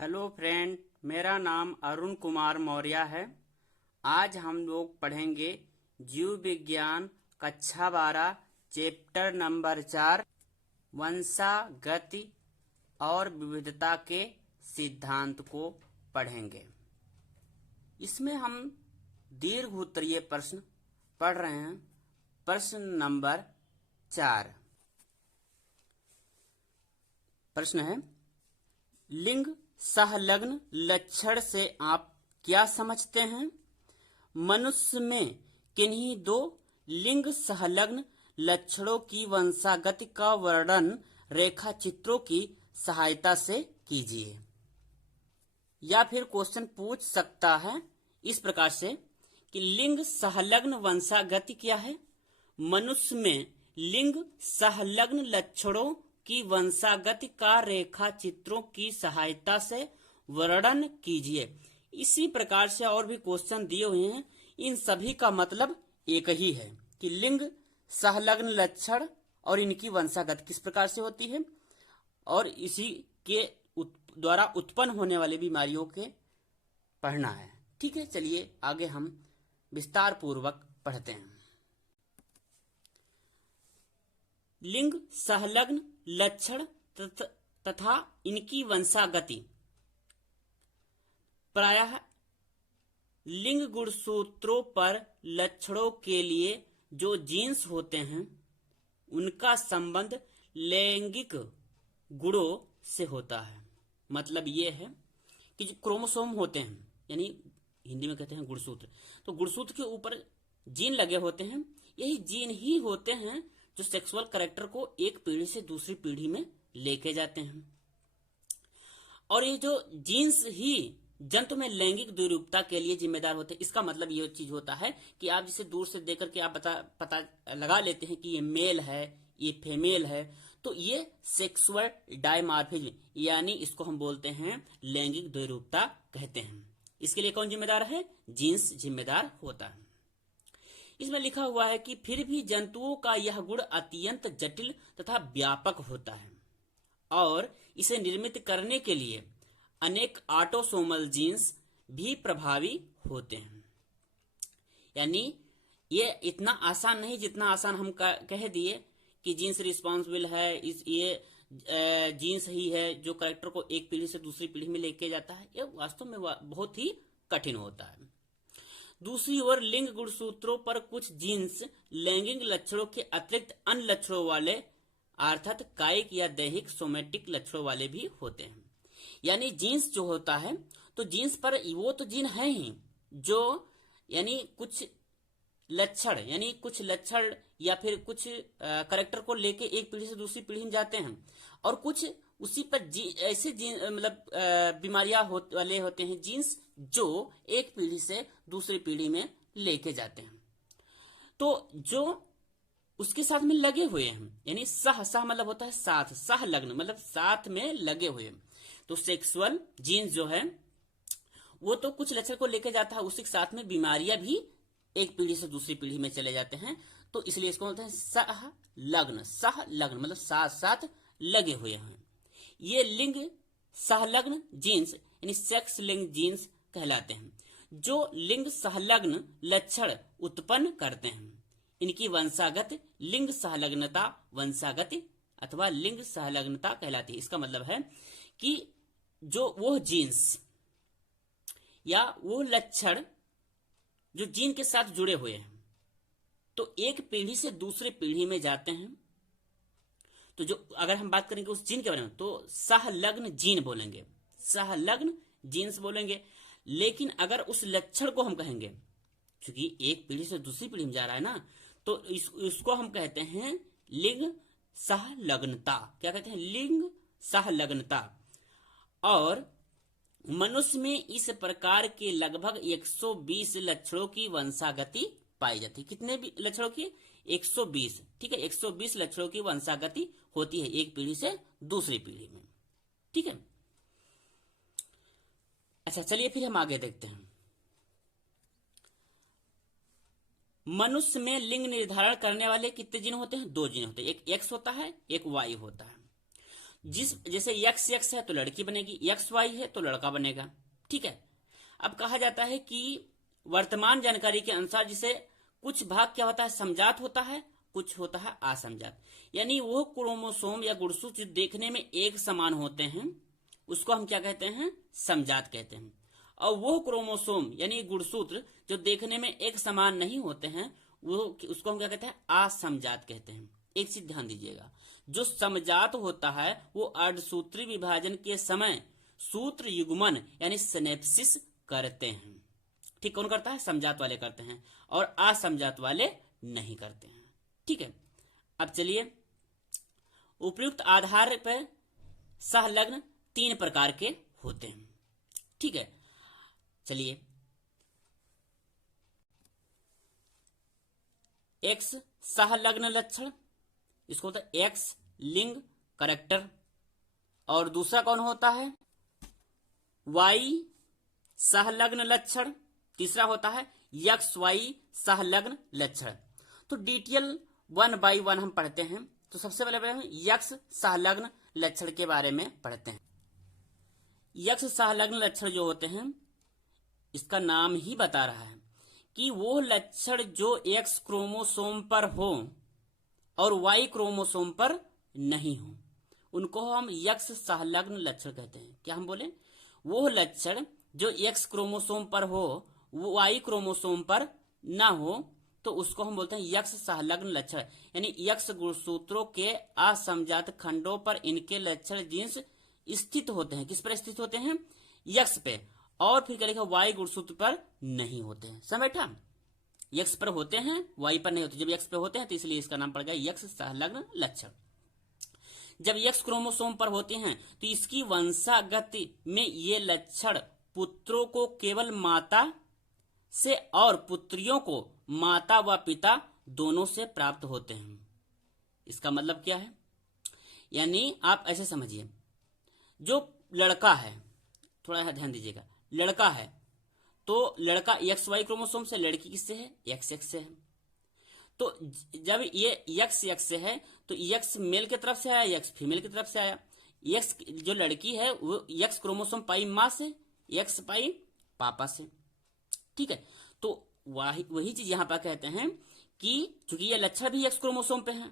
Hello friend, मेरा नाम अरुण कुमार मौर्य है। आज हम लोग पढ़ेंगे जीव विज्ञान कक्षा 12 चैप्टर नंबर 4 वंशागति और विविधता के सिद्धांत को पढ़ेंगे। इसमें हम दीर्घ उत्तरीय प्रश्न पढ़ रहे हैं। प्रश्न नंबर 4। प्रश्न है, लिंग सहलग्न लक्षण से आप क्या समझते हैं? मनुष्य में किन्हीं दो लिंग सहलग्न लक्षणों की वंशागति का वर्णन रेखा चित्रों की सहायता से कीजिए। या फिर क्वेश्चन पूछ सकता है इस प्रकार से कि लिंग सहलग्न वंशागति क्या है? मनुष्य में लिंग सहलग्न लक्षणों की वंशागति का रेखा चित्रों की सहायता से वर्णन कीजिए। इसी प्रकार से और भी क्वेश्चन दिए हुए हैं। इन सभी का मतलब एक ही है कि लिंग सहलग्न लक्षण और इनकी वंशागति किस प्रकार से होती है और इसी के द्वारा उत्पन्न होने वाली बीमारियों के पढ़ना है। ठीक है, चलिए आगे हम विस्तार पूर्वक पढ़ते हैं। लिंग सहलग्न लक्षण तथा इनकी वंशागति प्रायः लिंग गुणसूत्रों पर लक्षणों के लिए जो जीन्स होते हैं उनका संबंध लैंगिक गुणों से होता है। मतलब ये है कि जो क्रोमोसोम होते हैं, यानी हिंदी में कहते हैं गुणसूत्र, तो गुणसूत्र के ऊपर जीन लगे होते हैं। यही जीन ही होते हैं जो सेक्सुअल कैरेक्टर को एक पीढ़ी से दूसरी पीढ़ी में लेके जाते हैं। और ये जो जीन्स ही जंतु में लैंगिक द्विरूपता के लिए जिम्मेदार होते हैं। इसका मतलब ये चीज होता है कि आप जिसे दूर से देख करके आप पता लगा लेते हैं कि ये मेल है, ये फीमेल है, तो ये सेक्सुअल डायमॉर्फिज्म यानी इसको हम बोलते हैं लैंगिक द्विरूपता कहते हैं। इसके लिए कौन जिम्मेदार है? जीन्स जिम्मेदार होता है। इसमें लिखा हुआ है कि फिर भी जंतुओं का यह गुण अत्यंत जटिल तथा व्यापक होता है और इसे निर्मित करने के लिए अनेक ऑटोसोमल जीन्स भी प्रभावी होते हैं। यानी ये इतना आसान नहीं जितना आसान हम कह दिए कि जीन्स रिस्पॉन्सिबल है, ये जीन्स ही है जो कैरेक्टर को एक पीढ़ी से दूसरी पीढ़ी में लेके जाता है। ये वास्तव में बहुत ही कठिन होता है। दूसरी ओर लिंग गुणसूत्रों पर कुछ जीन्स लैंगिक लक्षणों के अतिरिक्त अन्य लक्षणों वाले अर्थात कायिक या दैहिक सोमेटिक लक्षणों वाले भी होते हैं। यानी जीन्स जो होता है तो जीन्स पर वो तो जीन है ही जो यानी कुछ लक्षण या फिर कुछ करेक्टर को लेके एक पीढ़ी से दूसरी पीढ़ी में जाते हैं और कुछ उसी पर ऐसे बीमारियां वाले होते हैं जीन्स जो एक पीढ़ी से दूसरी पीढ़ी में लेके जाते हैं। तो जो उसके साथ में लगे हुए हैं, यानी सह मतलब होता है साथ, सह लग्न मतलब साथ में लगे हुए। तो सेक्सुअल जीन्स जो है वो तो कुछ लक्षण को लेके जाता है, उसी के साथ में बीमारियां भी एक पीढ़ी से दूसरी पीढ़ी में चले जाते हैं। तो इसलिए इसको बोलते हैं सह लग्न मतलब साथ साथ लगे हुए हैं। ये लिंग सहलग्न जीन्स यानी सेक्स लिंग जीन्स कहलाते हैं जो लिंग सहलग्न लक्षण उत्पन्न करते हैं। इनकी वंशागत लिंग सहलग्नता वंशागति अथवा लिंग सहलग्नता कहलाती है। इसका मतलब है कि जो वो जीन्स या वो लक्षण जो जीन के साथ जुड़े हुए हैं तो एक पीढ़ी से दूसरे पीढ़ी में जाते हैं। तो जो अगर हम बात करेंगे उस जीन के बारे में तो सहलग्न जीन बोलेंगे, सहलग्न जीन्स बोलेंगे। लेकिन अगर उस लक्षण को हम कहेंगे, क्योंकि एक पीढ़ी से दूसरी पीढ़ी में जा रहा है ना, तो इसको हम कहते हैं लिंग सहलग्नता। क्या कहते हैं? लिंग सहलग्नता। और मनुष्य में इस प्रकार के लगभग 120 लक्षणों की वंशागति पाई जाती है। कितने लक्षणों की? 120। ठीक है, 120 लक्षणों की वंशागति होती है एक पीढ़ी से दूसरी पीढ़ी में। ठीक है, अच्छा चलिए फिर हम आगे देखते हैं। मनुष्य में लिंग निर्धारण करने वाले कितने जीन होते हैं? 2 जीन होते हैं, एक एक्स होता है, एक वाई होता है। जैसे यक्स यक्स है तो लड़की बनेगी, यक्स वाई है तो लड़का बनेगा। ठीक है। अब कहा जाता है कि वर्तमान जानकारी के अनुसार जिसे कुछ भाग क्या होता है, समजात होता है, कुछ होता है असमजात। यानी वो क्रोमोसोम या गुणसूत्र जो देखने में एक समान होते हैं उसको हम क्या कहते हैं, समजात कहते हैं। और वो क्रोमोसोम यानी गुणसूत्र जो देखने में एक समान नहीं होते हैं वो उसको हम क्या कहते हैं, असमजात कहते हैं। एक चीज ध्यान दीजिएगा, जो समजात होता है वो अर्धसूत्री विभाजन के समय सूत्र युग्मन यानी सिनेप्सिस करते हैं। ठीक, कौन करता है, समजात वाले करते हैं और असमजात वाले नहीं करते हैं। ठीक है। अब चलिए, उपयुक्त आधार पर सहलग्न 3 प्रकार के होते हैं। ठीक है, चलिए, एक्स सहलग्न लक्षण, इसको होता है एक्स लिंग करेक्टर। और दूसरा कौन होता है, वाई सहलग्न लक्षण। तीसरा होता है यक्स वाई सहलग्न लक्षण। तो डिटेल 1 by 1 हम पढ़ते हैं। तो सबसे पहले यक्स सहलग्न लक्षण के बारे में पढ़ते हैं। यक्स सहलग्न लक्षण जो होते हैं, इसका नाम ही बता रहा है कि वो लक्षण जो एक्स क्रोमोसोम पर हो और वाई क्रोमोसोम पर नहीं हो, उनको हम यक्स सहलग्न लक्षण कहते हैं। क्या हम बोले, वो लक्षण जो एक्स क्रोमोसोम पर हो वो वाई क्रोमोसोम पर ना हो तो उसको हम बोलते हैं यक्स सहलग्न लक्षण। यानी यक्स गुणसूत्रों के असमजात खंडों पर इनके लक्षण जीन्स स्थित होते हैं। किस पर स्थित होते हैं, यक्स पे। और फिर क्या लिखा, वाई गुणसूत्र पर नहीं होते हैं। समझा, यक्स पर होते हैं वाई पर नहीं होते। जब यक्स पे होते हैं तो इसलिए इसका नाम पड़ गया यक्स सहलग्न लक्षण। जब यक्स क्रोमोसोम पर होते हैं तो इसकी वंशागत में ये लक्षण पुत्रों को केवल माता से और पुत्रियों को माता व पिता दोनों से प्राप्त होते हैं। इसका मतलब क्या है, यानी आप ऐसे समझिए, जो लड़का है, थोड़ा ध्यान दीजिएगा, लड़का है तो लड़का एक्स वाई क्रोमोसोम से, लड़की किससे है, एक्स एक्स से है। तो जब ये एक्स एक्स से है तो एक्स मेल की तरफ से आया, एक्स फीमेल की तरफ से आया। एक्स जो लड़की है वो एक्स क्रोमोसोम पाई माँ से, एक्स पाई पापा से। ठीक है। तो वही चीज यहां पर कहते हैं कि चूंकि ये लक्षण भी एक्स क्रोमोसोम पे है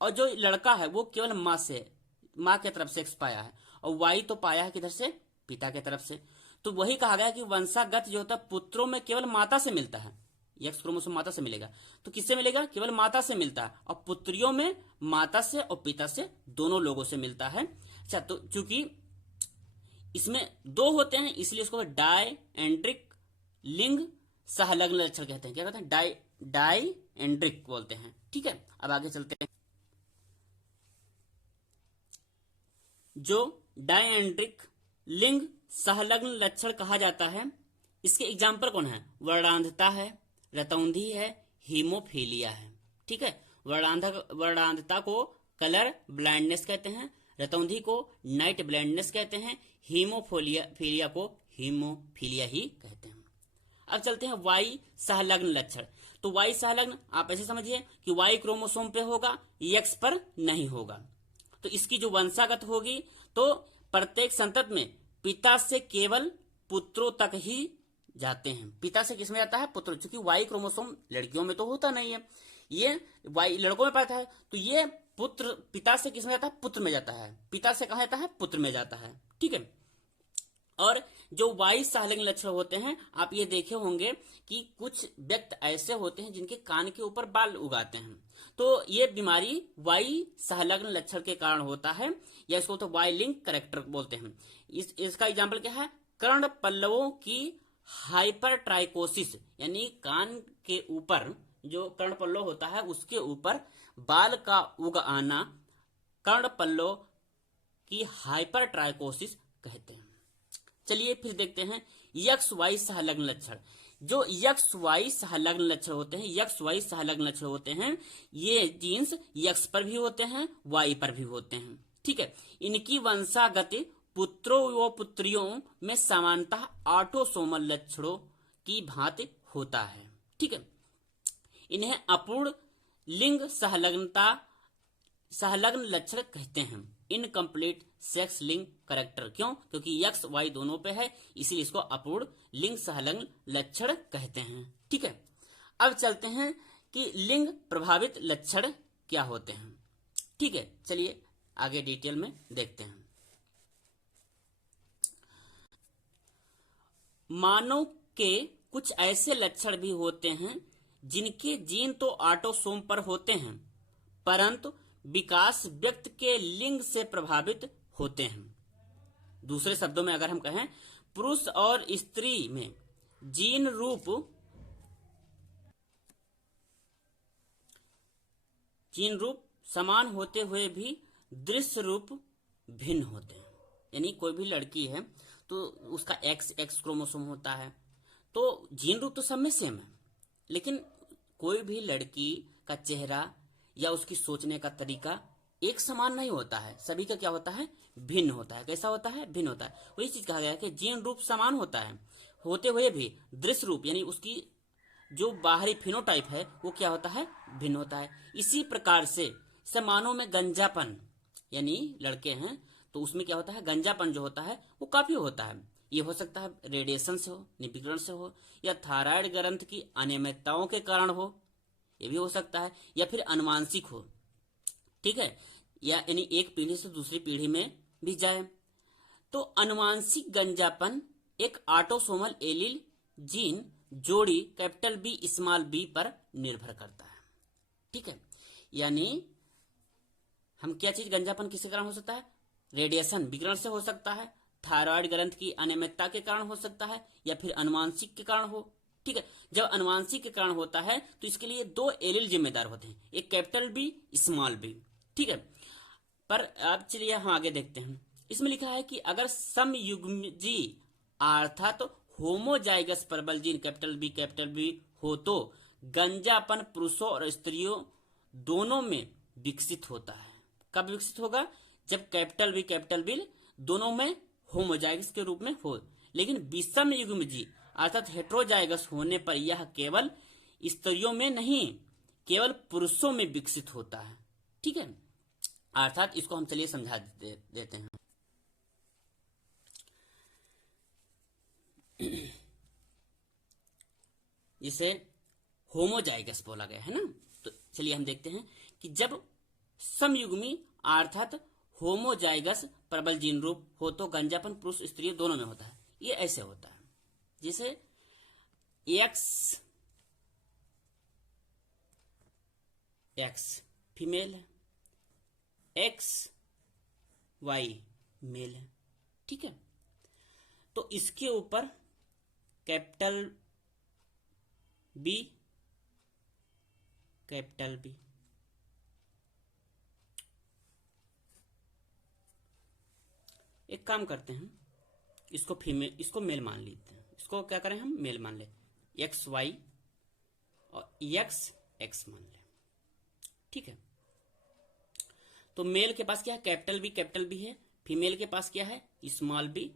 और जो लड़का है वो केवल माँ से, माँ की तरफ से एक्स पाया है और वाई तो पाया है किधर से, पिता की तरफ से। तो वही कहा गया कि वंशागत जो होता है पुत्रों में केवल माता से मिलता है। एक्स क्रोमोसोम माता से मिलेगा तो किससे मिलेगा, केवल माता से मिलता है। और पुत्रियों में माता से और पिता से, दोनों लोगों से मिलता है। अच्छा, तो चूंकि इसमें 2 होते हैं इसलिए इसको डाई एंड्रिक लिंग सहलग्न लक्षण कहते हैं। क्या कहते हैं, डाई एंड्रिक बोलते हैं। ठीक है, अब आगे चलते हैं। जो डाई एंड्रिक लिंग सहलग्न लक्षण कहा जाता है, इसके एग्जाम्पल कौन है, वर्णांधता है, रतौंधी है, हीमोफीलिया है। ठीक है, वर्णांधता को कलर ब्लाइंडनेस कहते हैं, रतौंधी को नाइट ब्लाइंडनेस कहते हैं, हीमोफीलिया को हीमोफीलिया ही कहते हैं। अब चलते हैं वाई सहलग्न लक्षण। तो वाई सहलग्न आप ऐसे समझिए कि वाई क्रोमोसोम पे होगा, एक्स पर नहीं होगा। तो इसकी जो वंशागत होगी तो प्रत्येक संतति में पिता से केवल पुत्रों तक ही जाते हैं। पिता से किसमें जाता है, पुत्र। चूंकि वाई क्रोमोसोम लड़कियों में तो होता नहीं है, ये वाई लड़कों में पाता है। तो ये पुत्र पिता से किसमें जाता है, पुत्र में जाता है। पिता से कहां जाता है, पुत्र में जाता है। ठीक है। और जो वाई सहलग्न लक्षण होते हैं, आप ये देखे होंगे कि कुछ व्यक्ति ऐसे होते हैं जिनके कान के ऊपर बाल उगाते हैं। तो ये बीमारी वाई सहलग्न लक्षण के कारण होता है, या इसको तो वाई लिंक करेक्टर बोलते हैं। इसका एग्जाम्पल क्या है, कर्ण पल्लवों की हाइपरट्राइकोसिस, यानी कान के ऊपर जो कर्ण पल्लव होता है उसके ऊपर बाल का उग आना कर्ण पल्लव की हाइपरट्राइकोसिस कहते हैं। चलिए फिर देखते हैं यक्स वाई सहलग्न लक्षण। जो यक्स वाई सहलग्न लक्षण होते हैं, यक्स वाई सहलग्न लक्षण होते हैं, ये जीन्स यक्स पर भी होते हैं, वाई पर भी होते हैं। ठीक है। इनकी वंशागति पुत्रों व पुत्रियों में समानतः ऑटोसोमल लक्षणों की भांति होता है। ठीक है। इन्हें अपूर्ण लिंग सहलग्न लक्षण कहते हैं। Incomplete sex link character. क्यों? क्योंकि एक्स वाई दोनों पे है, इसीलिए इसको अपूर्ण लिंग सहलग्न लक्षण कहते हैं। ठीक है, अब चलते हैं कि लिंग प्रभावित लक्षण क्या होते हैं। ठीक है, चलिए आगे डिटेल में देखते हैं। मानव के कुछ ऐसे लक्षण भी होते हैं जिनके जीन तो ऑटोसोम पर होते हैं, परंतु विकास व्यक्ति के लिंग से प्रभावित होते हैं। दूसरे शब्दों में अगर हम कहें, पुरुष और स्त्री में जीन रूप समान होते हुए भी दृश्य रूप भिन्न होते हैं। यानी कोई भी लड़की है तो उसका एक्स क्रोमोसोम होता है, तो जीन रूप तो सब में सेम है, लेकिन कोई भी लड़की का चेहरा या उसकी सोचने का तरीका एक समान नहीं होता है, सभी का क्या होता है, भिन्न होता है। कैसा होता है? भिन्न होता है। वही चीज कहा गया है कि जीन रूप समान होता है होते हुए भी दृश्य रूप यानी उसकी जो बाहरी फिनोटाइप है वो क्या होता है, भिन्न होता है। इसी प्रकार से मानव में गंजापन, यानी लड़के हैं तो उसमें क्या होता है, गंजापन जो होता है वो काफी होता है। ये हो सकता है रेडिएशन से हो, निपीड़न से हो, या थायराइड ग्रंथ की अनियमितताओं के कारण हो, ये भी हो सकता है, या फिर अनुवांशिक हो। ठीक है, या यानी एक पीढ़ी से दूसरी पीढ़ी में भी जाए। तो अनुवांशिक गंजापन एक ऑटोसोमल एलील जीन जोड़ी कैपिटल बी स्मॉल बी पर निर्भर करता है। ठीक है, यानी हम क्या चीज, गंजापन किसी कारण हो सकता है, रेडिएशन विकिरण से हो सकता है, थायराइड ग्रंथ की अनियमितता के कारण हो सकता है, या फिर अनुवांशिक के कारण हो। ठीक है, जब अनुवांशिक के कारण होता है तो इसके लिए दो एलील जिम्मेदार होते हैं, एक कैपिटल बी स्मॉल बी। ठीक है, पर अब चलिए हम आगे देखते हैं। इसमें लिखा है कि अगर समयुग्मजी अर्थात होमोजाइगस प्रबल जीन कैपिटल बी हो तो गंजापन पुरुषों और स्त्रियों दोनों में विकसित होता है। कब विकसित होगा? जब कैपिटल बी दोनों में होमोजाइगस के रूप में हो। लेकिन विषम युग्मजी अर्थात हेट्रोजाइगस होने पर यह केवल स्त्रियों में नहीं, केवल पुरुषों में विकसित होता है। ठीक है, अर्थात इसको हम चलिए समझा देते हैं। इसे होमोजाइगस बोला गया है ना, तो चलिए हम देखते हैं कि जब समयुग्मी अर्थात होमोजाइगस प्रबल जीन रूप हो तो गंजापन पुरुष स्त्री दोनों में होता है। ये ऐसे होता है जैसे एक्स फीमेल है, एक्स वाई मेल है। ठीक है, तो इसके ऊपर कैपिटल बी एक काम करते हैं, इसको मेल मान लेते हैं। इसको क्या करें, हम मेल मान ले, एक्स वाई और एक्स एक्स मान ले। ठीक है, तो मेल के पास क्या है, कैपिटल बी है, फीमेल के पास क्या है, स्मॉल बी।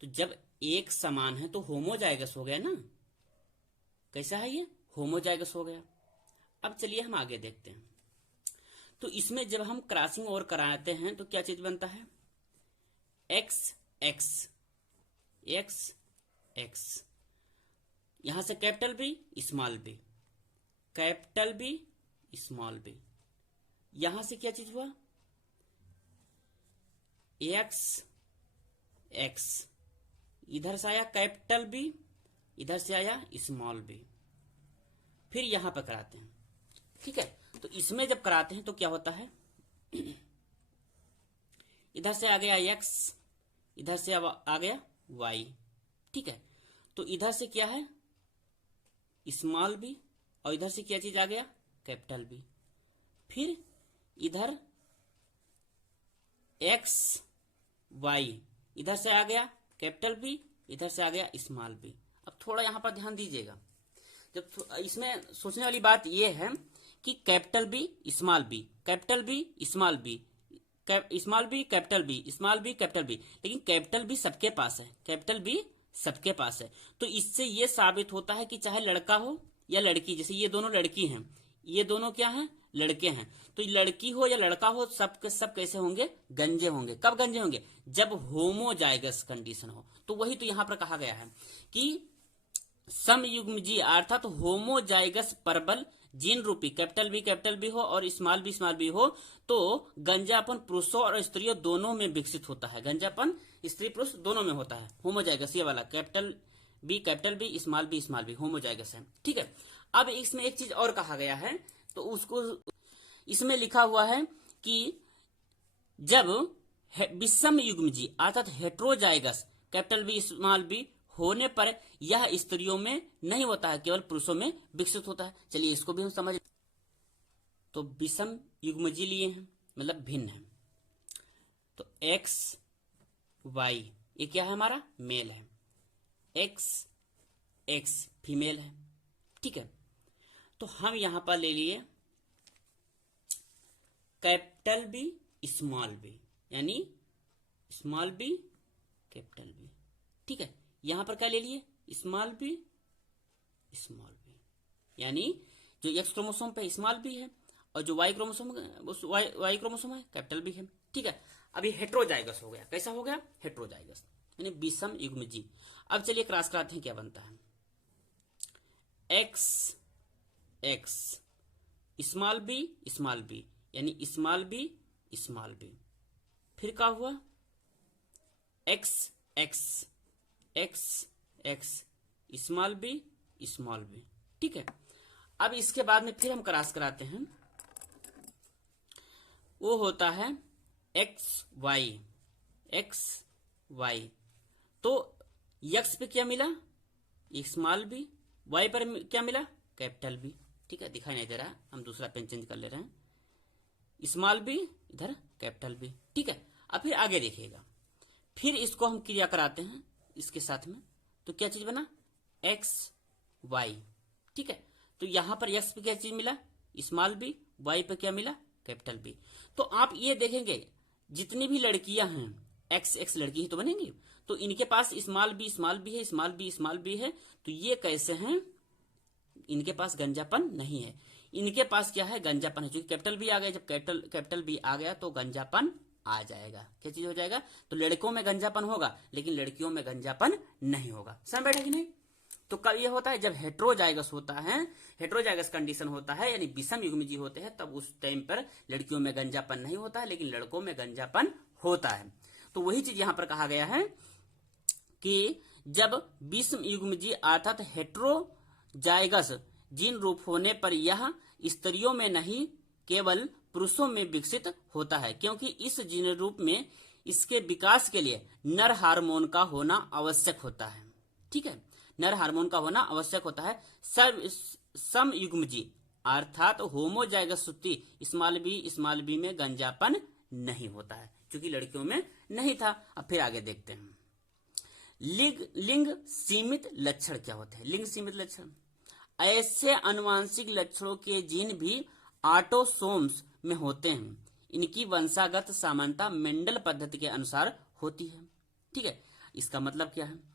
तो जब एक समान है तो होमोजाइगस हो गया ना। कैसा है ये, होमोजाइगस हो गया। अब चलिए हम आगे देखते हैं। तो इसमें जब हम क्रॉसिंग और कराते हैं तो क्या चीज बनता है, एक्स एक्स यहां से कैपिटल बी स्मॉल बी, यहां से क्या चीज हुआ, एक्स इधर से आया कैपिटल बी, इधर से आया स्मॉल बी, फिर यहां पर कराते हैं। ठीक है, तो इसमें जब कराते हैं तो क्या होता है, इधर से आ गया एक्स, इधर से आ गया वाई। ठीक है, तो इधर से क्या है स्मॉल बी और इधर से क्या चीज आ गया, कैपिटल बी। फिर इधर एक्स वाई, इधर से आ गया कैपिटल बी, इधर से आ गया स्मॉल बी। अब थोड़ा यहां पर ध्यान दीजिएगा, जब इसमें सोचने वाली बात यह है कि capital B small B, capital B small B, small B capital B, small B capital B, लेकिन कैपिटल बी सबके पास है। तो इससे यह साबित होता है कि चाहे लड़का हो या लड़की, जैसे ये दोनों लड़की हैं, ये दोनों क्या हैं, लड़के हैं, तो लड़की हो या लड़का हो, सब के सब कैसे होंगे? गंजे होंगे। कब गंजे होंगे? जब होमोजाइगस कंडीशन हो। तो वही तो यहां पर कहा गया है कि समयुग्मजीय अर्थात होमोजाइगस प्रबल जीन रूपी कैपिटल बी हो और स्मॉल बी हो, तो गंजापन पुरुषों और स्त्रियों दोनों में विकसित होता है। गंजापन स्त्री पुरुष दोनों में होता है। होमोजाइगस ये वाला capital B small B homozygous है। ठीक है। अब इसमें एक चीज और कहा गया है, तो उसको इसमें लिखा हुआ है कि जब विषम युग्मजीय अर्थात heterozygous capital B small B होने पर यह स्त्रियों में नहीं होता है, केवल पुरुषों में विकसित होता है। चलिए इसको भी हम समझ। तो विषम युग्मजीय लिए हैं मतलब भिन्न है, तो एक्स वाई ये क्या है? हमारा मेल है, एक्स एक्स फीमेल है। ठीक है। तो हम यहां पर ले लिए कैपिटल बी स्मॉल बी, यानी स्मॉल बी कैपिटल बी। ठीक है। यहां पर क्या ले लिए? स्मॉल बी, यानी जो एक्स क्रोमोसोम पे स्मॉल बी है और जो वाई क्रोमोसोम है कैपिटल बी है। ठीक है। अभी हेट्रोजाइगस हो गया। कैसा हो गया? हेट्रोजाइगस यानी विषम युग्मजीय। अब चलिए क्रॉस कराते हैं क्या बनता है। एक्स एक्स स्मॉल बी यानी स्मॉल बी। फिर क्या हुआ? X X small B. ठीक है। अब इसके बाद में फिर हम क्रॉस कराते हैं, वो होता है एक्स वाई। तो एक्स पे क्या मिला? Small B. वाई पर क्या मिला? Capital B. ठीक है। दिखाई नहीं दे रहा, हम दूसरा पेन चेंज कर ले रहे हैं। स्मॉल बी इधर कैपिटल बी। ठीक है। अब फिर आगे देखिएगा, फिर इसको हम क्रिया कराते हैं इसके साथ में, तो क्या चीज बना? X Y. ठीक है। तो यहां पर एक्स पे क्या चीज मिला? Small B. वाई पे क्या मिला? Capital B. तो आप ये देखेंगे जितनी भी लड़कियां हैं एक्स लड़की ही तो बनेंगी, तो इनके पास स्मॉल बी है, स्मॉल बी है, तो ये कैसे हैं? इनके पास गंजापन नहीं है। इनके पास क्या है? गंजापन है, क्योंकि कैपिटल बी आ गया। जब कैपिटल बी आ गया तो गंजापन आ जाएगा। क्या चीज हो जाएगा? तो लड़कों में गंजापन होगा लेकिन लड़कियों में गंजापन नहीं होगा। समझ बैठे कि नहीं? तो कब ये होता है? जब हेट्रोजाइगस होता है, हेट्रोजाइगस कंडीशन होता है यानी विषम युग्मजीय होते हैं, तब उस टाइम पर लड़कियों में गंजापन नहीं होता है लेकिन लड़कों में गंजापन होता है। तो वही चीज यहां पर कहा गया है कि जब विषम युग्मजीय अर्थात हेट्रोजाइगस जीन रूप होने पर यह स्त्रियों में नहीं केवल पुरुषों में विकसित होता है, क्योंकि इस जीन रूप में इसके विकास के लिए नर हार्मोन का होना आवश्यक होता है। ठीक है। नर हार्मोन का होना आवश्यक होता है। समयुग्मजीय अर्थात होमोजाइगस सुत्ती स्मॉल बी में गंजापन नहीं होता है, क्योंकि लड़कियों में नहीं था। अब फिर आगे देखते हैं लिंग सीमित लक्षण क्या होते हैं। लिंग सीमित लक्षण ऐसे अनुवांशिक लक्षणों के जीन भी ऑटोसोम्स में होते हैं। इनकी वंशागत समानता मेंडल पद्धति के अनुसार होती है। ठीक है। इसका मतलब क्या है?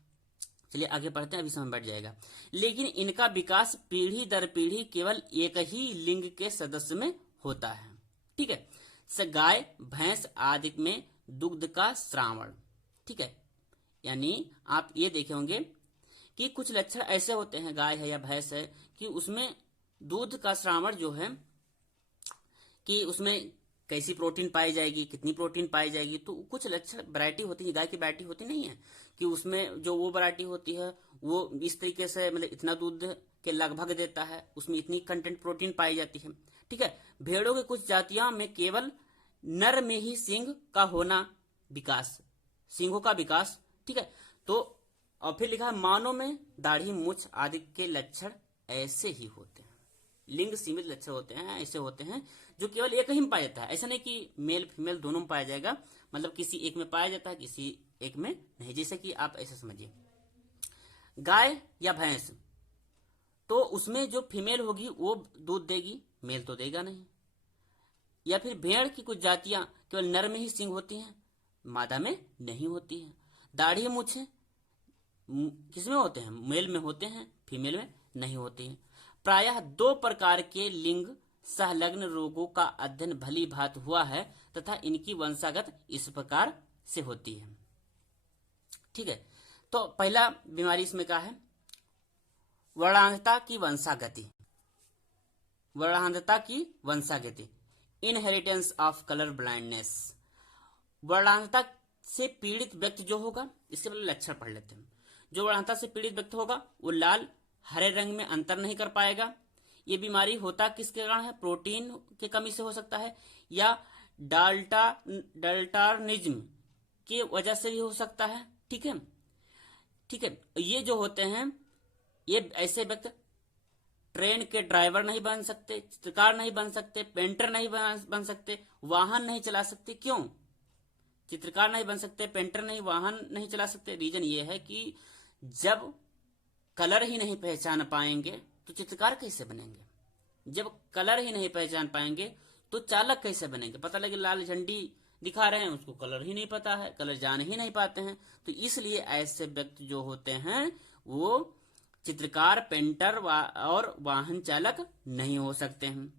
चलिए आगे पढ़ते हैं, अभी समझ बैठ जाएगा। लेकिन इनका विकास पीढ़ी दर पीढ़ी केवल एक ही लिंग के सदस्य में होता है। ठीक है। गाय भैंस आदि में दुग्ध का श्रावण। ठीक है। यानी आप ये देखे होंगे कि कुछ लक्षण ऐसे होते हैं, गाय है या भैंस है, कि उसमें दूध का श्रावण जो है कि उसमें कैसी प्रोटीन पाई जाएगी, कितनी प्रोटीन पाई जाएगी। तो कुछ लक्षण वैरायटी होती है, गाय की वैरायटी होती नहीं है कि उसमें जो वो वैरायटी होती है वो इस तरीके से मतलब इतना दूध के लगभग देता है, उसमें इतनी कंटेंट प्रोटीन पाई जाती है। ठीक है। भेड़ों के कुछ जातियां में केवल नर में ही सींग का होना विकास, सींगों का विकास। ठीक है। तो और फिर लिखा है मानव में दाढ़ी मूछ आदि के लक्षण ऐसे ही होते हैं। लिंग सीमित लक्षण होते हैं, ऐसे होते हैं जो केवल एक ही में पाया जाता है। ऐसा नहीं कि मेल फीमेल दोनों में पाया जाएगा, मतलब किसी एक में पाया जाता है किसी एक में नहीं। जैसे कि आप ऐसे समझिए गाय या भैंस, तो उसमें जो फीमेल होगी वो दूध देगी, मेल तो देगा नहीं। या फिर भेड़ की कुछ जातियां केवल नर में ही सींग होती हैं, मादा में नहीं होती हैं। दाढ़ी मूछें किसमें होते हैं? मेल में होते हैं, फीमेल में नहीं होती हैं। प्रायः दो प्रकार के लिंग संलग्न रोगों का अध्ययन भली भांति हुआ है तथा इनकी वंशागत इस प्रकार से होती है। ठीक है, तो पहला बीमारी इसमें क्या है? वर्णांधता की वंशागति। वर्णांधता की वंशागति, इनहेरिटेंस ऑफ कलर ब्लाइंडनेस। वर्णांधता से पीड़ित व्यक्ति जो होगा, इससे पहले लक्षण पढ़ लेते हैं। जो वर्णांधता से पीड़ित व्यक्ति होगा वो लाल हरे रंग में अंतर नहीं कर पाएगा। ये बीमारी होता किसके कारण है? प्रोटीन की कमी से हो सकता है या डाल्टनिज्म की वजह से भी हो सकता है। ठीक है, ठीक है। ये जो होते हैं, ये ऐसे व्यक्ति ट्रेन के ड्राइवर नहीं बन सकते, चित्रकार नहीं बन सकते, पेंटर नहीं बन सकते, वाहन नहीं चला सकते। क्यों? चित्रकार नहीं बन सकते, पेंटर नहीं, वाहन नहीं चला सकते। रीजन ये है कि जब कलर ही नहीं पहचान पाएंगे तो चित्रकार कैसे बनेंगे? जब कलर ही नहीं पहचान पाएंगे तो चालक कैसे बनेंगे? पता लगे लाल झंडी दिखा रहे हैं, उसको कलर ही नहीं पता है, कलर जान ही नहीं पाते हैं। तो इसलिए ऐसे व्यक्ति जो होते हैं वो चित्रकार, पेंटर और वाहन चालक नहीं हो सकते हैं।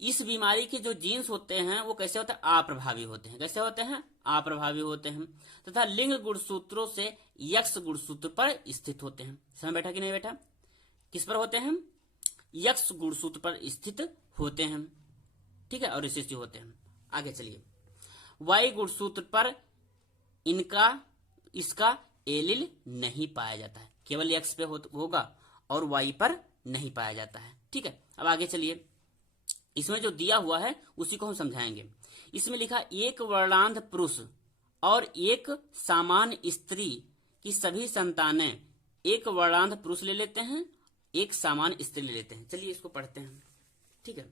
इस बीमारी के जो जीन्स होते हैं वो कैसे होते हैं? अप्रभावी होते हैं। कैसे होते हैं? अप्रभावी होते हैं तथा लिंग गुणसूत्रों से यक्स गुणसूत्र पर स्थित होते हैं। समझ बैठा कि नहीं बैठा? किस पर होते हैं? यक्स गुणसूत्र पर स्थित होते हैं। ठीक है, और रिसेसिव होते हैं। आगे चलिए, वाई गुणसूत्र पर इसका एलिल नहीं पाया जाता है, केवल एक्स पे होगा और वाई पर नहीं पाया जाता है। ठीक है, अब आगे चलिए, इसमें जो दिया हुआ है उसी को हम समझाएंगे। इसमें लिखा एक वर्णांध पुरुष और एक समान स्त्री की सभी संतानें एक वर्णांध पुरुष ले लेते हैं, एक समान स्त्री ले लेते हैं। चलिए इसको पढ़ते हैं। ठीक है,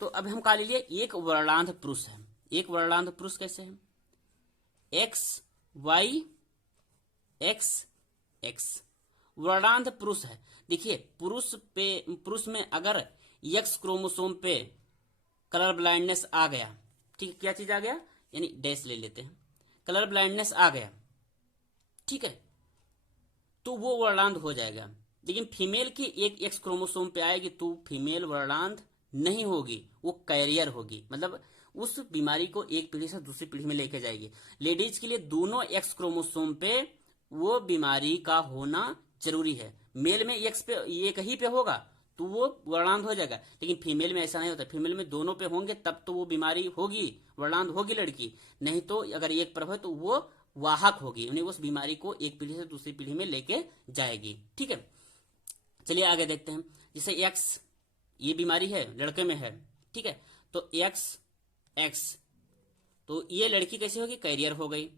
तो अब हम कहा ले लिए एक वर्णांध पुरुष है। एक वर्णांध पुरुष कैसे है? एक्स वाई एक्स एक्स वर्णांध पुरुष है। देखिए पुरुष में अगर एक्स क्रोमोसोम पे कलर ब्लाइंडनेस आ गया, ठीक है, क्या चीज आ गया? यानी डैश ले लेते हैं, कलर ब्लाइंडनेस आ गया, ठीक है, तो वो वर्णांध हो जाएगा। लेकिन फीमेल की एक एक्स क्रोमोसोम पे आएगी तो फीमेल वर्णांध नहीं होगी, वो कैरियर होगी, मतलब उस बीमारी को एक पीढ़ी से दूसरी पीढ़ी में लेके जाएगी। लेडीज के लिए दोनों एक्स क्रोमोसोम पे वो बीमारी का होना जरूरी है। मेल में एक्स पे एक ही पे होगा तो वो वर्णांध हो जाएगा, लेकिन फीमेल में ऐसा नहीं होता। फीमेल में दोनों पे होंगे तब तो वो बीमारी होगी, वर्णांध होगी लड़की। नहीं तो अगर एक पर हो तो वो वाहक होगी, उन्हें उस बीमारी को एक पीढ़ी से दूसरी पीढ़ी में लेके जाएगी। ठीक है, चलिए आगे देखते हैं। जैसे एक्स ये बीमारी है, लड़के में है, ठीक है, तो एक्स एक्स, तो ये लड़की कैसे होगी? कैरियर हो गई।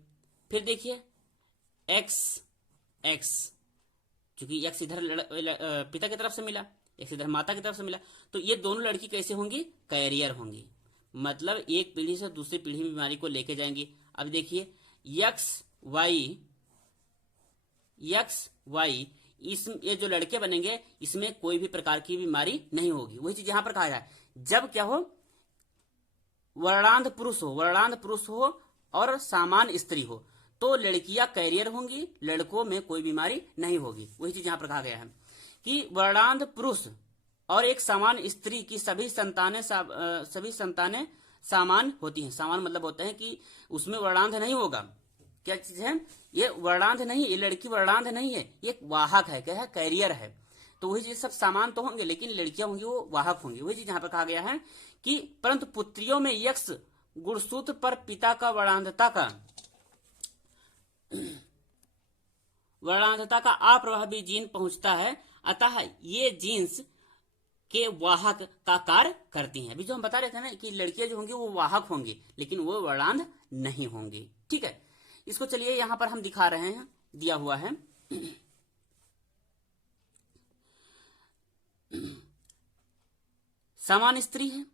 फिर देखिए एक्स एक्स, क्योंकि एक्स इधर पिता की तरफ से मिला, एक्स इधर माता की तरफ से मिला, तो ये दोनों लड़की कैसे होंगी? कैरियर होंगी, मतलब एक पीढ़ी से दूसरी पीढ़ी में बीमारी को लेके जाएंगी। अब देखिए एक्स वाई इस ये जो लड़के बनेंगे इसमें कोई भी प्रकार की बीमारी नहीं होगी। वही चीज यहां पर कहा जाए, जब क्या हो? वर्णांध पुरुष हो और समान स्त्री हो तो लड़कियां कैरियर होंगी, लड़कों में कोई बीमारी नहीं होगी। वही चीज यहां पर कहा गया है कि वर्णांध पुरुष और एक समान स्त्री की सभी संतानें समान होती हैं। समान मतलब होता है कि उसमें वर्णांध नहीं होगा। क्या चीज है? ये वर्णांध नहीं, ये लड़की वर्णांध नहीं है, ये वाहक है। क्या है? कैरियर है। तो वही चीज सब समान तो होंगे लेकिन लड़कियां होंगी वो वाहक होंगी। वही चीज यहाँ पर कहा गया है कि परंतु पुत्रियों में यक्स गुणसूत्र पर पिता का वर्णांधता का अप्रभावी जीन पहुंचता है, अतः ये जीन्स के वाहक का कार्य करती हैं। अभी जो हम बता रहे थे ना कि लड़कियां जो होंगी वो वाहक होंगी लेकिन वो वर्णांध नहीं होंगी। ठीक है, इसको चलिए यहां पर हम दिखा रहे हैं, दिया हुआ है। समान स्त्री है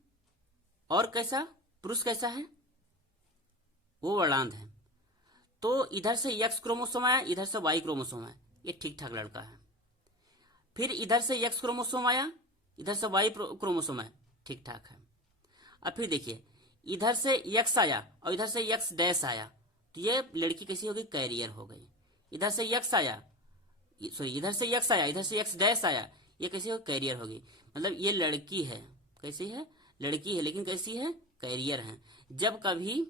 और कैसा पुरुष कैसा है? वो वर्णांध है। तो इधर से एक्स क्रोमोसोम आया, इधर से वाई क्रोमोसोम आया, ये ठीक ठाक लड़का है। फिर इधर से एक्स क्रोमोसोम आया, इधर से वाई क्रोमोसोम आया, ठीक ठाक है। अब फिर देखिए इधर से एक्स आया और इधर से एक्स डैश आया तो ये लड़की कैसी हो गई? कैरियर हो गई। इधर से एक्स आया, सॉरी इधर से एक्स आया, इधर से एक्स डैश आया, ये कैसी हो? कैरियर होगी। मतलब ये लड़की है, कैसी है, लड़की है, लेकिन कैसी है, कैरियर है। जब कभी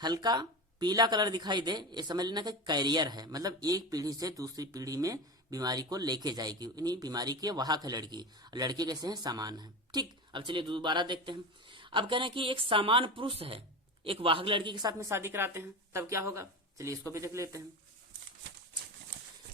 हल्का पीला कलर दिखाई दे, ये समझ लेना कि कैरियर है, मतलब एक पीढ़ी से दूसरी पीढ़ी में बीमारी को लेके जाएगी, यानी बीमारी के वाहक है लड़की। लड़के कैसे हैं, सामान है। ठीक, अब चलिए दोबारा देखते हैं। अब कह रहे हैं कि एक सामान पुरुष है, एक वाहक लड़की के साथ में शादी कराते हैं, तब क्या होगा, चलिए इसको भी देख लेते हैं।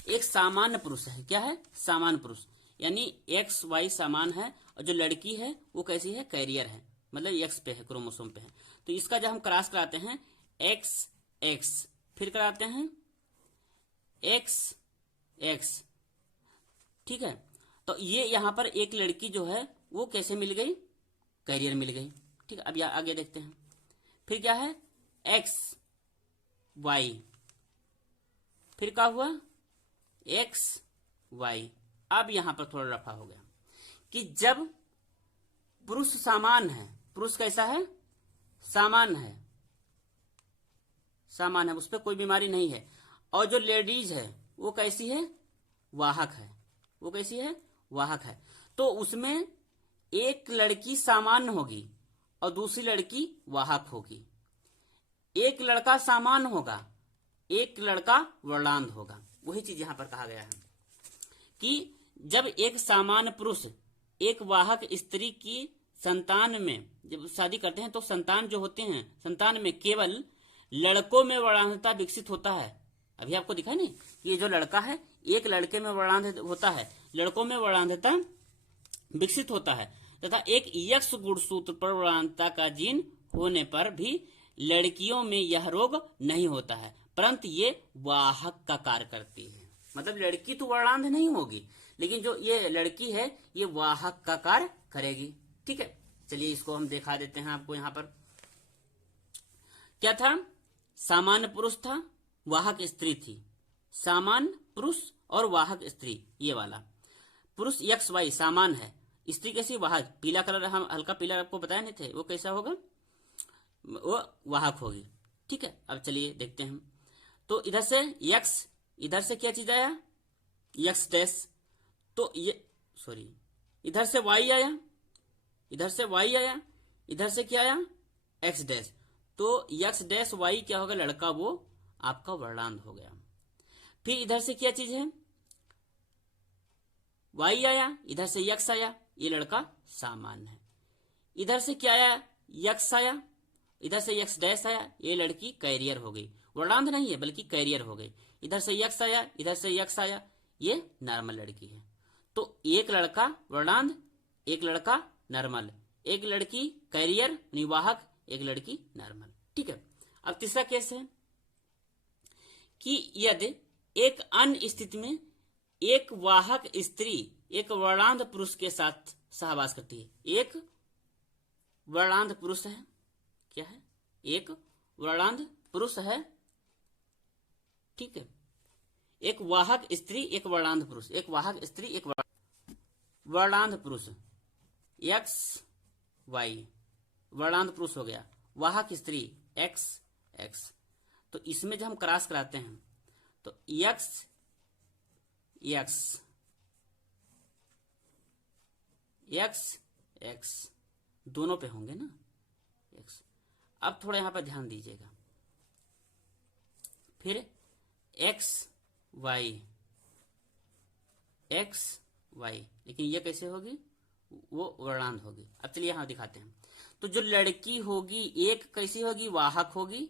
एक सामान्य पुरुष है, क्या है, सामान्य पुरुष, यानी एक्स वाई सामान है, और जो लड़की है वो कैसी है, कैरियर है, मतलब एक्स पे है, क्रोमोसोम पे है। तो इसका जब हम क्रॉस कराते हैं एक्स एक्स, फिर कराते हैं एक्स एक्स, ठीक है। तो ये यहां पर एक लड़की जो है वो कैसे मिल गई, कैरियर मिल गई। ठीक है, अब आगे देखते हैं। फिर क्या है, एक्स वाई, फिर क्या हुआ, एक्स वाई। अब यहां पर थोड़ा रफा हो गया कि जब पुरुष सामान है, पुरुष कैसा है, सामान है, सामान है, उस पर कोई बीमारी नहीं है, और जो लेडीज है वो कैसी है, वाहक है, वो कैसी है, वाहक है। तो उसमें एक लड़की सामान्य होगी और दूसरी लड़की वाहक होगी। एक लड़का सामान्य होगा, एक लड़का वर्णांध होगा। वही चीज यहां पर कहा गया है कि जब एक सामान्य पुरुष एक वाहक स्त्री की संतान में जब शादी करते हैं, तो संतान जो होते हैं, संतान में केवल लड़कों में वर्णांधता विकसित होता है। अभी आपको दिखा नहीं, ये जो लड़का है एक लड़के में वर्णांध होता है, लड़कों में वर्णांधता विकसित होता है, तथा एक यक्ष गुणसूत्र पर वर्णांधता का जीन होने पर भी लड़कियों में यह रोग नहीं होता है, परंतु ये वाहक का कार्य करती है। मतलब लड़की तो वर्णांध नहीं होगी, लेकिन जो ये लड़की है ये वाहक का कार्य करेगी। ठीक है, चलिए इसको हम दिखा देते हैं आपको। यहां पर क्या था, सामान्य पुरुष था, वाहक स्त्री थी, सामान्य पुरुष और वाहक स्त्री, ये वाला पुरुष एक्स वाई सामान्य है, स्त्री कैसी, वाहक। पीला कलर हम हल्का पीला आपको बताया नहीं थे, वो कैसा होगा, वो वाहक होगी। ठीक है, अब चलिए देखते हैं। तो इधर से एक्स, इधर से क्या चीज आया, एक्स डैश, तो ये सॉरी इधर से वाई आया, इधर से वाई आया, इधर से क्या आया, एक्स डैश। तो एक्स डैश वाई क्या होगा, लड़का, वो आपका वर्णांध हो गया। फिर इधर से क्या चीज है, वाई आया, इधर से एक्स आया, ये लड़का सामान्य है। इधर से क्या आया, एक्स आया, इधर से एक्स डैश आया, ये लड़की कैरियर हो गई, वर्णांध नहीं है बल्कि कैरियर हो गई। इधर से एक्स आया, इधर से एक्स आया, ये नॉर्मल लड़की है। तो एक लड़का वर्णांध, एक लड़का नॉर्मल, एक लड़की कैरियर निवाहक, एक लड़की नॉर्मल। ठीक है, अब तीसरा केस है कि यदि एक अन्य स्थिति में एक वाहक स्त्री एक वर्णांध पुरुष के साथ सहवास करती है। एक वर्णांध पुरुष है, क्या है, एक वर्णांध पुरुष है, ठीक है, एक वाहक स्त्री एक वर्णांध पुरुष, एक वाहक स्त्री एक वर्णांध पुरुष, एक्स वाई वर्णांध पुरुष हो गया, वाहक स्त्री एक्स एक्स। तो इसमें जब हम क्रॉस कराते हैं तो एक्स एक्स एक्स एक्स दोनों पे होंगे ना, एक्स। अब थोड़ा यहां पर ध्यान दीजिएगा, फिर एक्स वाई एक्स वाई, लेकिन ये कैसे होगी, वो वर्णांध होगी। अब चलिए यहां दिखाते हैं। तो जो लड़की होगी एक कैसी होगी, वाहक होगी,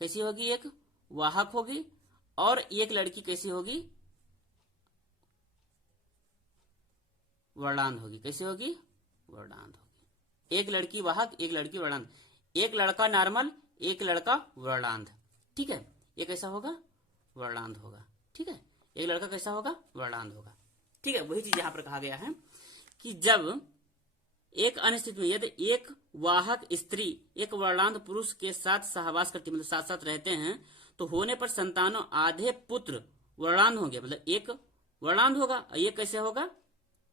कैसी होगी, एक वाहक होगी, और एक लड़की कैसी होगी, वर्णांध होगी, कैसी होगी, वर्णांध होगी। एक लड़की वाहक, एक लड़की वर्णांध, एक लड़का नॉर्मल, एक लड़का वर्णांध। ठीक है, ये कैसा होगा, वर्णांध होगा। ठीक है, एक लड़का कैसा होगा, वर्णांध होगा। ठीक है, वही चीज यहां पर कहा गया है कि जब एक अन्य स्थिति में यदि एक वाहक स्त्री एक वर्णांध पुरुष के साथ सहवास करती, मतलब साथ साथ रहते हैं, तो होने पर संतानों आधे पुत्र वर्णांध होंगे, मतलब एक वर्णांध होगा और ये कैसे होगा,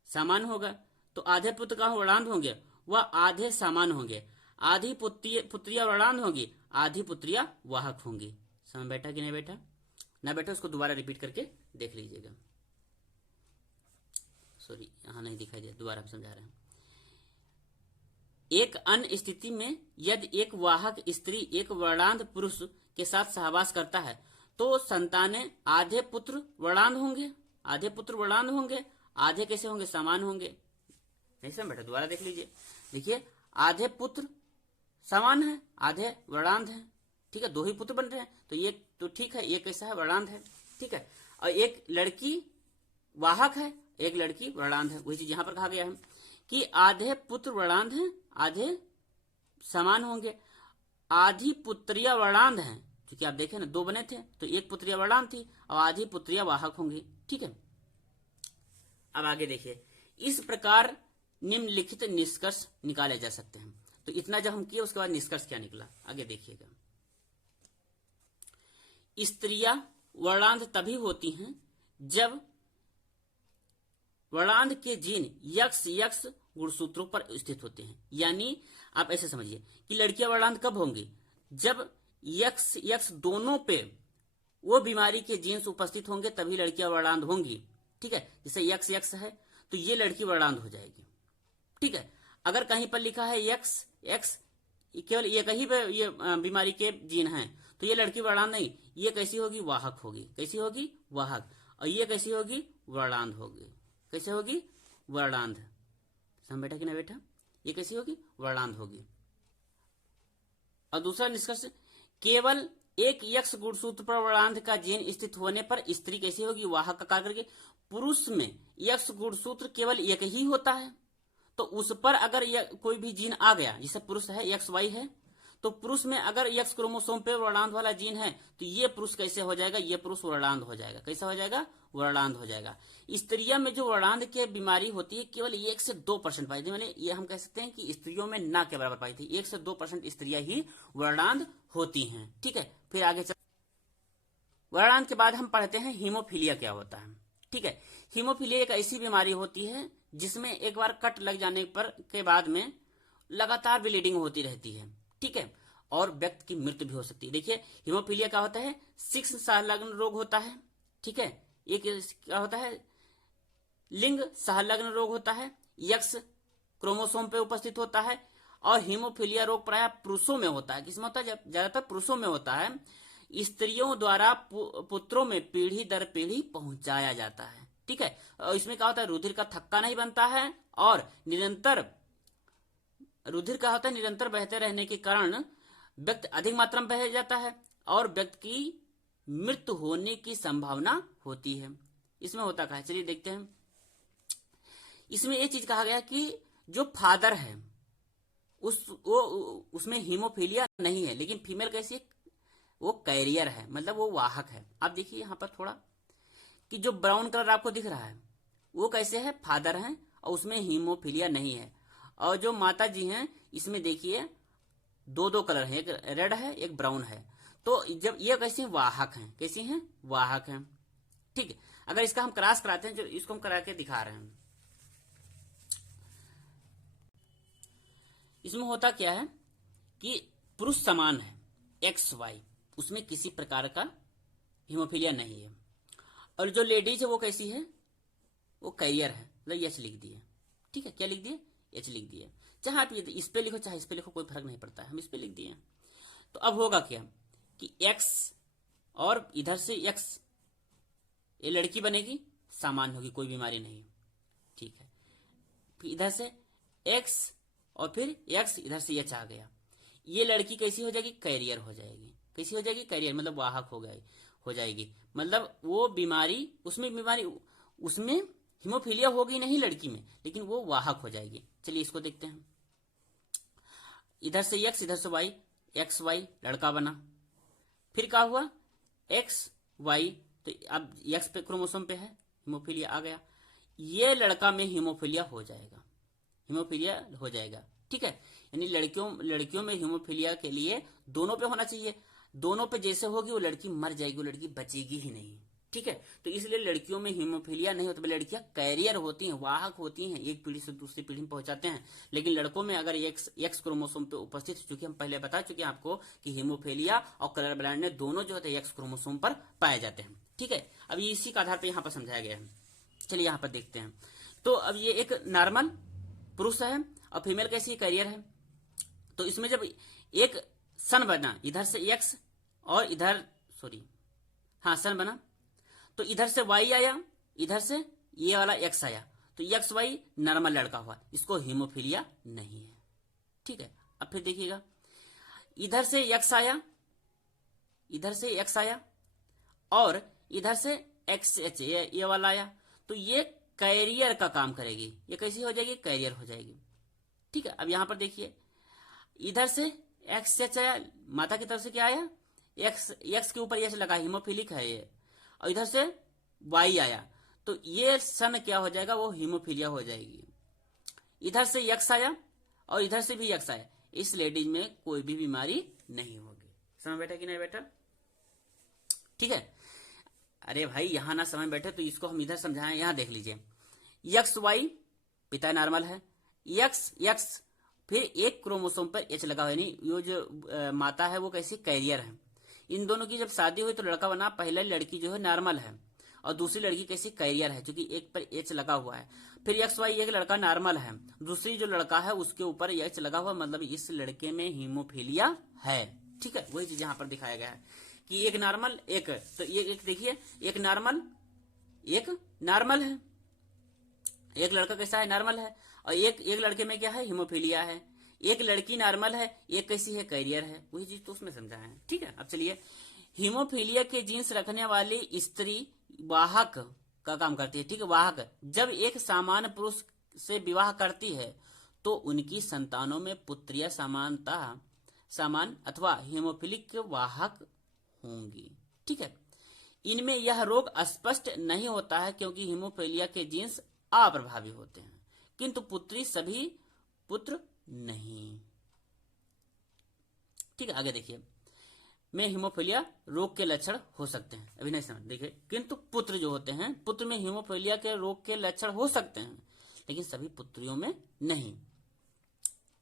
सामान्य होगा। तो आधे पुत्र कहाँ वर्णांध होंगे, वह आधे सामान्य होंगे। आधी पुत्रियां वर्णांध होंगी, आधी पुत्रियां वाहक होंगी। समझ बैठा कि नहीं बैठा, ना बैठा उसको दोबारा रिपीट करके देख लीजिएगा। सॉरी यहाँ नहीं दिखाई दिया, दोबारा हम समझा रहे हैं। एक अन्य स्थिति में यदि एक वाहक स्त्री एक वर्णांध पुरुष के साथ सहवास करता है तो संतानें आधे पुत्र वर्णांध होंगे, आधे पुत्र वर्णांध होंगे, आधे कैसे होंगे, समान होंगे। नहीं समझ बेटा, दोबारा देख लीजिए। देखिए आधे पुत्र समान है, आधे वर्णांध है, ठीक है, दो ही पुत्र बन रहे हैं, तो ये तो ठीक है, ये कैसा है, वर्णांध है, ठीक है। और एक लड़की वाहक है, एक लड़की वर्णांध है। वही चीज यहां पर कहा गया है कि आधे पुत्र वर्णांध हैं, आधे समान होंगे। आधी पुत्रिया वर्णांध हैं, क्योंकि आप देखें ना दो बने थे तो एक पुत्रिया वर्णांध थी और आधी पुत्रिया वाहक होंगी, ठीक है। अब आगे देखिए, इस प्रकार निम्नलिखित निष्कर्ष निकाले जा सकते हैं। तो इतना जब हम किए उसके बाद निष्कर्ष क्या निकला, आगे देखिएगा। स्त्रियां वर्णांध तभी होती हैं जब वर्णांध के जीन यक्स यक्स गुणसूत्रों पर स्थित होते हैं। यानी आप ऐसे समझिए कि लड़कियां वर्णांध कब होंगी, जब यक्स यक्स दोनों पे वो बीमारी के जीन्स उपस्थित होंगे, तभी लड़कियां वर्णांध होंगी, ठीक है। जैसे यक्स यक्स है तो ये लड़की वर्णांध हो जाएगी, ठीक है। अगर कहीं पर लिखा है यक्स एक्स, केवल ये कहीं पे ये बीमारी के जीन हैं, तो ये लड़की वर्णांध नहीं, ये कैसी होगी, वाहक होगी। कैसी होगी, वाहक। और ये कैसी होगी, वर्णांध होगी। कैसे होगी, वर्णांध। समझ बेटा कि ना बेटा, ये कैसी होगी, वर्णांध होगी। और दूसरा निष्कर्ष, केवल एक यक्स गुणसूत्र पर वर्णांध का जीन स्थित होने पर स्त्री कैसी होगी, वाहक का कार्य करके। पुरुष में यक्स गुणसूत्र केवल एक ही होता है, तो उस पर अगर कोई भी जीन आ गया, जैसे पुरुष है एक्स वाई है, तो पुरुष में अगर एक्स क्रोमोसोम पे वर्णांध वाला जीन है तो ये पुरुष कैसे हो जाएगा, ये पुरुष वर्णांध हो जाएगा। कैसा हो जाएगा, वर्णांध हो जाएगा। स्त्रियों में जो वर्णांध की बीमारी होती है केवल 1 से 2% पाई थी, मैंने ये हम कह सकते हैं कि स्त्रियों में ना के बराबर पाई थी। 1 से 2% स्त्रियां ही वर्णांध होती हैं, ठीक है। फिर आगे वर्णांध के बाद हम पढ़ते हैं हीमोफीलिया क्या होता है, ठीक है। हीमोफीलिया एक ऐसी बीमारी होती है जिसमें एक बार कट लग जाने पर के बाद में लगातार ब्लीडिंग होती रहती है, ठीक है, और व्यक्ति की मृत्यु भी हो सकती है। देखिए हीमोफीलिया क्या होता है, 6 संलग्न रोग होता है, ठीक है। एक क्या होता है, लिंग संलग्न रोग होता है, यक्स क्रोमोसोम पे उपस्थित होता है। और हीमोफीलिया रोग प्रायः पुरुषों में होता है। किसमें होता है, ज्यादातर पुरुषों में होता है। स्त्रियों द्वारा पुत्रों में पीढ़ी दर पीढ़ी पहुंचाया जाता है, ठीक है। और इसमें क्या होता है, रुधिर का थक्का नहीं बनता है और निरंतर रुधिर का होता है, निरंतर बहते रहने के कारण व्यक्ति अधिक मात्रा में बह जाता है और व्यक्ति की मृत्यु होने की संभावना होती है। इसमें होता क्या है, चलिए देखते हैं। इसमें एक चीज कहा गया कि जो फादर है उसमें हीमोफीलिया नहीं है, लेकिन फीमेल कैसी है, वो कैरियर है, मतलब वो वाहक है। आप देखिए यहाँ पर थोड़ा कि जो ब्राउन कलर आपको दिख रहा है वो कैसे है, फादर है और उसमें हीमोफीलिया नहीं है। और जो माता जी हैं इसमें देखिए 2 कलर है, एक रेड है एक ब्राउन है। तो जब ये कैसी वाहक हैं, कैसी हैं, वाहक हैं, ठीक है। अगर इसका हम क्रॉस कराते हैं, जो इसको हम करा के दिखा रहे हैं, इसमें होता क्या है कि पुरुष समान है एक्स वाई, उसमें किसी प्रकार का हीमोफीलिया नहीं है। और जो लेडीज है वो कैसी है, वो कैरियर है, मतलब एच लिख दिए, ठीक है। क्या लिख दिए, एच लिख दिए। चाहे आप इस पे लिखो चाहे इस पे लिखो, कोई फर्क नहीं पड़ता है, हम इस पे लिख दिए। तो अब होगा क्या कि एक्स और इधर से एक्स, ये लड़की बनेगी, सामान्य होगी, कोई बीमारी नहीं, ठीक है। फिर इधर से एक्स और फिर एक्स, इधर से एच आ गया, ये लड़की कैसी हो जाएगी, कैरियर हो जाएगी। कैसी हो जाएगी, कैरियर, मतलब वाहक हो जाएगी। मतलब वो बीमारी उसमें हीमोफीलिया होगी नहीं लड़की में, लेकिन वो वाहक हो जाएगी। चलिए इसको देखते हैं। इधर से एक्स, इधर से वाई, एक्स वाई लड़का बना। फिर क्या हुआ, एक्स वाई, तो अब एक्स पे क्रोमोसोम पे है, हीमोफीलिया आ गया, ये लड़का में हीमोफीलिया हो जाएगा, हीमोफीलिया हो जाएगा, ठीक है। यानी लड़कियों में हीमोफीलिया के लिए दोनों पे होना चाहिए। दोनों पे जैसे होगी वो लड़की मर जाएगी, वो लड़की बचेगी ही नहीं, ठीक है। तो इसलिए लड़कियों में हीमोफीलिया नहीं होता, लड़कियां कैरियर होती हैं, वाहक होती हैं, एक पीढ़ी से दूसरी पीढ़ी में पहुंचाते हैं। लेकिन लड़कों में अगर एक्स क्रोमोसोम पे उपस्थित, चूंकि हम पहले बता चुके हैं आपको कि हीमोफीलिया और कलर ब्लाइंडनेस दोनों जो होते हैं एक्स क्रोमोसोम पर पाए जाते हैं, ठीक है। अब इसी के आधार पर यहाँ पर समझाया गया है। चलिए यहाँ पर देखते हैं। तो तो अब ये एक नॉर्मल पुरुष है और फीमेल कैसी कैरियर है। तो इसमें जब एक सन बना, इधर से एक्स और इधर सन बना, तो इधर से वाई आया, इधर से ये वाला एक्स आया, तो एक्स वाई नॉर्मल लड़का हुआ, इसको हीमोफीलिया नहीं है। ठीक है, अब फिर देखिएगा, इधर से एक्स आया, इधर से एक्स आया और इधर से एक्स एच ये वाला आया, तो ये कैरियर का काम करेगी। ये कैसी हो जाएगी? कैरियर हो जाएगी। ठीक है, अब यहां पर देखिए, इधर से एक्स एच आया, माता की तरफ से क्या आया? एक्स के ऊपर एच लगा, हीमोफिलिक है ये, और इधर से वाई आया, तो ये सन क्या हो जाएगा? वो हीमोफीलिया हो जाएगी। इधर से एक्स आया और इधर से भी एक्स आया, इस लेडीज में कोई भी बीमारी नहीं होगी। समझ बैठा कि नहीं बैठा? ठीक है। अरे भाई यहां ना समझ बैठे तो इसको हम इधर समझाएं। यहां देख लीजिए, एक्स वाई पिता नॉर्मल है, एक्स एक्स फिर एक क्रोमोसोम पर एच लगा हुआ, यानी ये जो माता है वो कैसी? कैरियर है। इन दोनों की जब शादी हुई तो लड़का बना, पहले लड़की जो है नॉर्मल है और दूसरी लड़की कैसी? कैरियर है, क्योंकि एक पर एच लगा हुआ है। फिर एक्स वाई, एक लड़का नॉर्मल है, दूसरी जो लड़का है उसके ऊपर एच लगा हुआ, मतलब इस लड़के में हीमोफीलिया है। ठीक है, वही चीज यहाँ पर दिखाया गया है कि एक नॉर्मल एक, तो ये एक देखिए, एक नॉर्मल है, एक लड़का कैसा है? नॉर्मल है, और एक लड़के में क्या है? हीमोफीलिया है। एक लड़की नॉर्मल है, एक कैसी है? कैरियर है। वही चीज तो उसमें समझा है। ठीक है, अब चलिए, हीमोफीलिया के जीन्स रखने वाली स्त्री वाहक का काम करती है। ठीक है, वाहक। जब एक सामान्य पुरुष से विवाह करती है तो उनकी संतानों में पुत्रियां सामान्य अथवा हीमोफिलिक वाहक होंगी। ठीक है, इनमें यह रोग स्पष्ट नहीं होता है क्योंकि हीमोफीलिया के जीन्स अप्रभावी होते हैं, किंतु पुत्री सभी पुत्र नहीं। ठीक है, आगे देखिए, में हीमोफीलिया रोग के लक्षण हो सकते हैं। अभी नहीं समझ, देखिए, किंतु पुत्र जो होते हैं, पुत्र में हीमोफीलिया के रोग के लक्षण हो सकते हैं, लेकिन सभी पुत्रियों में नहीं।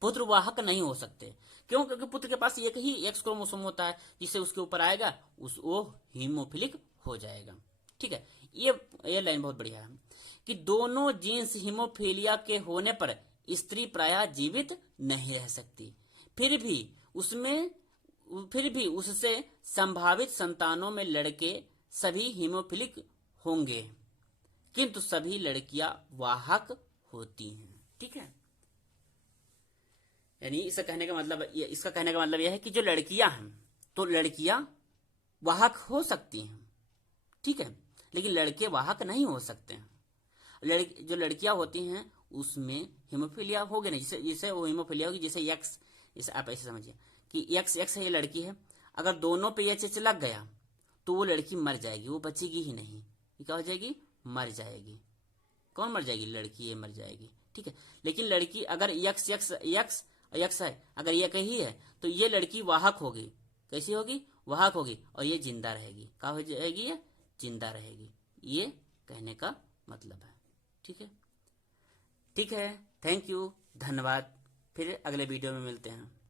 पुत्र वाहक नहीं हो सकते। क्यों? क्योंकि पुत्र के पास एक ही एक्स क्रोमोसोम होता है, जिससे उसके ऊपर आएगा वो हीमोफिलिक हो जाएगा। ठीक है, ये लाइन बहुत बढ़िया है कि दोनों जीन्स हीमोफीलिया के होने पर स्त्री प्रायः जीवित नहीं रह सकती, फिर भी उससे संभावित संतानों में लड़के सभी हीमोफिलिक होंगे, किंतु सभी लड़कियां वाहक होती हैं। ठीक है, यानी इसका कहने का मतलब यह है कि जो लड़कियां हैं तो लड़कियां वाहक हो सकती हैं। ठीक है, लेकिन लड़के वाहक नहीं हो सकते हैं। जो लड़कियां होती हैं उसमें हीमोफीलिया होगी नहीं, जिसे वो हीमोफीलिया होगी, जैसे एक्स, इसे आप ऐसे समझिए कि एक्स है, ये लड़की है, अगर दोनों पे एच लग गया तो वो लड़की मर जाएगी, वो बचेगी ही नहीं। ये क्या हो जाएगी? मर जाएगी। कौन मर जाएगी? लड़की, ये मर जाएगी। ठीक है, लेकिन लड़की अगर एक्स है, अगर ये कही है तो ये लड़की वाहक होगी। कैसी होगी? वाहक होगी, और ये जिंदा रहेगी। क्या हो जाएगी? ये जिंदा रहेगी। ये कहने का मतलब है। ठीक है, ठीक है, थैंक यू, धन्यवाद। फिर अगले वीडियो में मिलते हैं।